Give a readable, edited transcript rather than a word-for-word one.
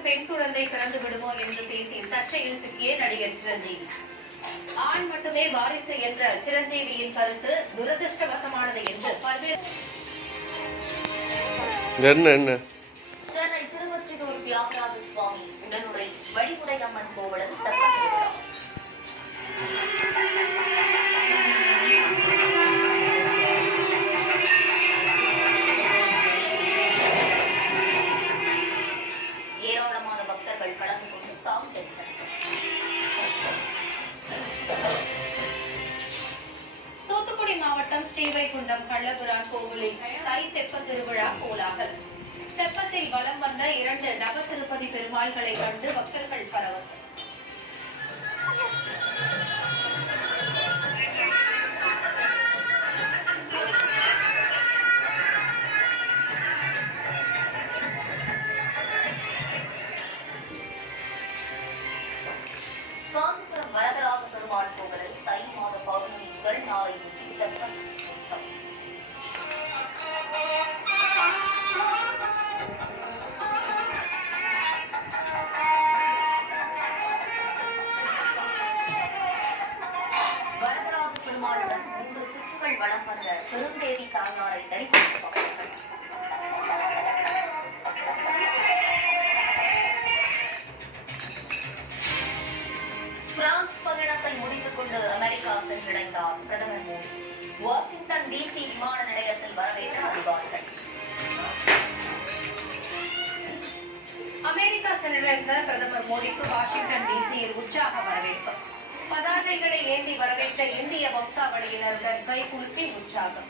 மீண்டும் பெண் குழந்தை பிறந்து விடுமோ என்று பேசி சர்ச்சையில் சிக்கிய நடிகர் சிரஞ்சீவி. ஆண் மட்டுமே வாரிசு என்ற சிரஞ்சீவியின் கருத்து துரதிருஷ்டவசமானது என்று பல்வேறு சென்னை திருவொற்றியூர் தியாகராஜ சுவாமி உடனுரை வழிமுறை அம்மன் கோவிலில் தெப்பத் திருவிழா. ஏராளமான பக்தர்கள் கலந்து கொண்டு சாமி தரிசனம். தூத்துக்குடி மாவட்டம் ஸ்ரீவைகுண்டம் கள்ளபுரான் கோவிலில் தை தெப்பத் திருவிழா கோலாகல். தெப்பத்தில் வலம் வந்த 2 நவ திருப்பதி பெருமாள்களை கண்டு பக்தர்கள் பரவசம். காஞ்சிபுரம் வரதராஜ பெருமாள் கோவிலில் தை மாத பௌர்ணமி முதல் நாளை ஒட்டி தெப்பம் உற்சவம். வரதராஜ பெருமாளுடன் 3 சுற்றுகள் வலம் வந்த பெருந்தேவி தாயாரை தரிசித்த பக்தர்கள். பிரான்ஸ் பயணத்தை முடித்துக் கொண்டு அமெரிக்கா சென்றடைந்தார் பிரதமர் மோடி. வாஷிங்டன் டிசி விமான நிலையத்தில் வரவேற்ற அதிகாரிகள். அமெரிக்கா சென்றடைந்த பிரதமர் மோடிக்கு வாஷிங்டன் டிசியில் உற்சாக வரவேற்பு. பதாகைகளை ஏந்தி வரவேற்ற இந்திய வம்சாவளியினருடன் கைகுலுக்கி உற்சாகம்.